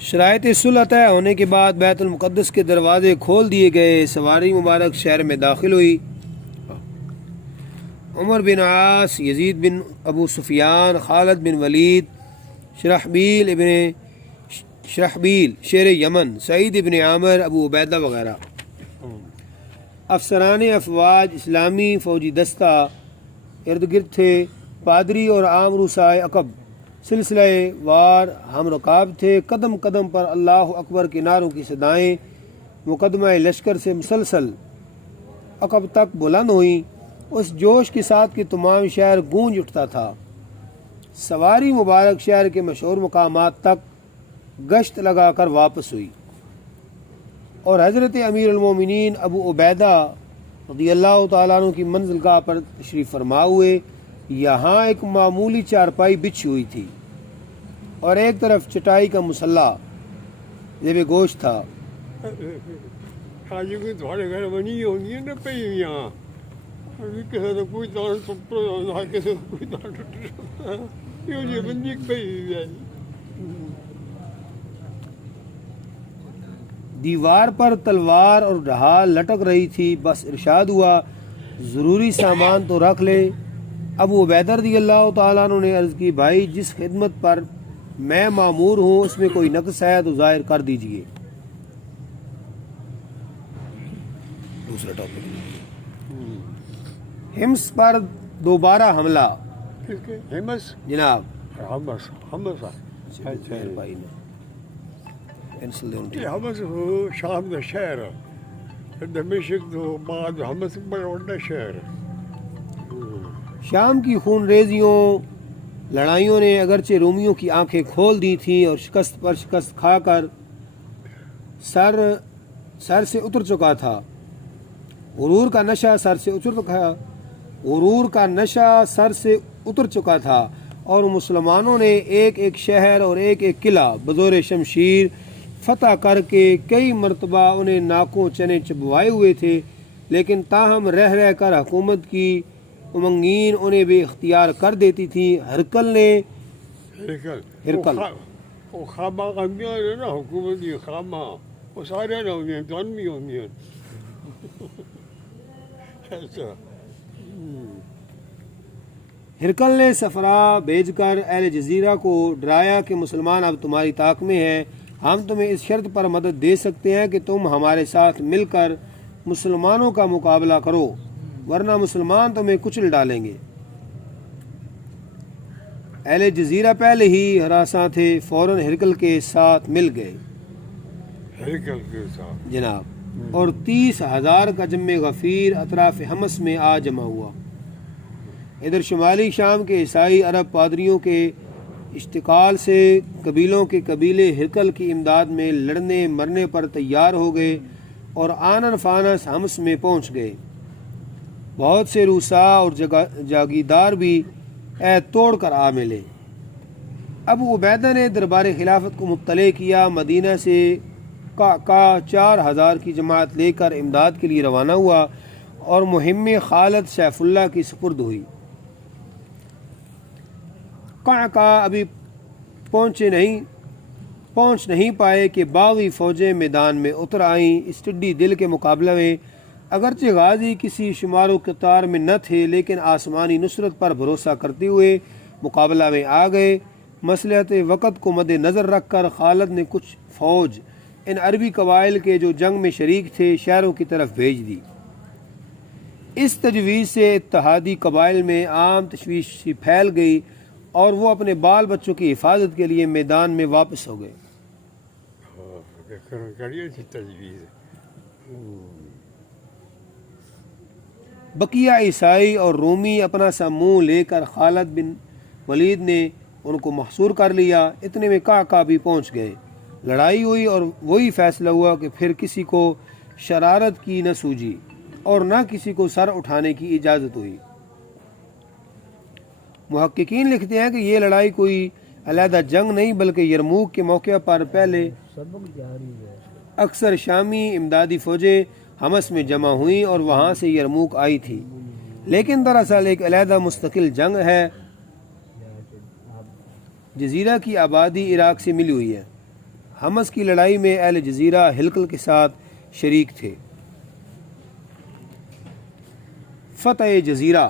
شرائط صلح طے ہونے کے بعد بیت المقدس کے دروازے کھول دیے گئے، سواری مبارک شہر میں داخل ہوئی۔ عمر بن عاص، یزید بن ابو سفیان، خالد بن ولید، شرحبیل شیر یمن، سعید بن عامر، ابو عبیدہ وغیرہ افسران افواج اسلامی فوجی دستہ ارد گرد تھے۔ پادری اور عام روسائے عقب سلسلہ وار ہم رکاب تھے۔ قدم قدم پر اللہ اکبر کے نعروں کی صدائیں مقدمہ لشکر سے مسلسل عقب تک بلند ہوئیں، اس جوش کے ساتھ کہ تمام شہر گونج اٹھتا تھا۔ سواری مبارک شہر کے مشہور مقامات تک گشت لگا کر واپس ہوئی اور حضرت امیر المومنین ابو عبیدہ رضی اللہ تعالیٰ عنہ کی منزل گاہ پر تشریف فرما ہوئے۔ یہاں ایک معمولی چارپائی بچھی ہوئی تھی اور ایک طرف چٹائی کا مسلح زیب گوشت تھا۔ حاجی کو تھوڑے گھر بنی ہوگی نا پہ یہاں کسی تو کوئی دار سپر کسی کوئی دار یہ بندی پہ دیوار پر تلوار اور ڈھال لٹک رہی تھی۔ بس ارشاد ہوا ضروری سامان تو رکھ لے۔ ابو عبیدہ رضی اللہ تعالیٰ عنہ نے عرض کی بھائی جس خدمت پر میں مامور ہوں اس میں کوئی نقص ہے تو ظاہر کر دیجئے۔ دوسرا ٹاپک ہمس پر دوبارہ حملہ۔ ہمس جناب ہمس ہمس بھائی نے پینسل دے ہمس شام کا شہر دمشق تو بعد ہمس بڑا بڑا شہر۔ شام کی خون ریزیوں لڑائیوں نے اگرچہ رومیوں کی آنکھیں کھول دی تھیں اور شکست پر شکست کھا کر سر سے اتر چکا تھا۔ غرور کا نشہ سر سے اتر چکا تھا اور مسلمانوں نے ایک ایک شہر اور ایک ایک قلعہ بزور شمشیر فتح کر کے کئی مرتبہ انہیں ناکوں چنے چبوائے ہوئے تھے، لیکن تاہم رہ رہ کر حکومت کی امنگین انہیں بے اختیار کر دیتی تھی۔ ہرکل وہ خامہ کامیاب ہے نا حکومت کی خامہ وہ سارے نہ ہوئی ہیں تو بھی ہوئی ہیں۔ ہرکل نے سفرا بھیج کر اہل جزیرہ کو ڈرایا کہ مسلمان اب تمہاری طاق میں ہیں، ہم تمہیں اس شرط پر مدد دے سکتے ہیں کہ تم ہمارے ساتھ مل کر مسلمانوں کا مقابلہ کرو، ورنہ مسلمان تمہیں کچل ڈالیں گے۔ اہل جزیرہ پہلے ہی ہراساں تھے، فوراً ہرکل کے ساتھ مل گئے ہرکل کے ساتھ جناب، اور 30,000 کا جمع غفیر اطراف حمص میں آ جمع ہوا۔ ادھر شمالی شام کے عیسائی عرب پادریوں کے اشتعال سے قبیلوں کے قبیلے ہرکل کی امداد میں لڑنے مرنے پر تیار ہو گئے اور آنن فانس حمص میں پہنچ گئے۔ بہت سے روسا اور جاگیردار بھی عہد توڑ کر آ ملے۔ ابو عبیدہ نے دربار خلافت کو مطلع کیا، مدینہ سے کا 4,000 کی جماعت لے کر امداد کے لیے روانہ ہوا اور مہم خالد سیف اللہ کی سپرد ہوئی۔ ابھی پہنچ نہیں پائے کہ باغی فوجیں میدان میں اتر آئیں۔ اس ٹڈی دل کے مقابلے میں اگرچہ غازی کسی شمار و قطار میں نہ تھے، لیکن آسمانی نصرت پر بھروسہ کرتے ہوئے مقابلہ میں آ گئے۔ مصلحت وقت کو مد نظر رکھ کر خالد نے کچھ فوج ان عربی قبائل کے جو جنگ میں شریک تھے شہروں کی طرف بھیج دی۔ اس تجویز سے اتحادی قبائل میں عام تشویش سی پھیل گئی اور وہ اپنے بال بچوں کی حفاظت کے لیے میدان میں واپس ہو گئے۔ بقیہ عیسائی اور رومی اپنا سا منہ لے کر خالد بن ولید نے ان کو محصور کر لیا۔ اتنے میں کعکا بھی پہنچ گئے۔ لڑائی ہوئی اور وہی فیصلہ ہوا کہ پھر کسی کو شرارت کی نہ سوجی اور نہ کسی کو سر اٹھانے کی اجازت ہوئی۔ محققین لکھتے ہیں کہ یہ لڑائی کوئی علیحدہ جنگ نہیں بلکہ یرموک کے موقع پر پہلے اکثر شامی امدادی فوجیں حمص میں جمع ہوئیں اور وہاں سے یرموک آئی تھی، لیکن دراصل ایک علیحدہ مستقل جنگ ہے۔ جزیرہ کی آبادی عراق سے ملی ہوئی ہے۔ حمص کی لڑائی میں اہل جزیرہ ہلکل کے ساتھ شریک تھے۔ فتح جزیرہ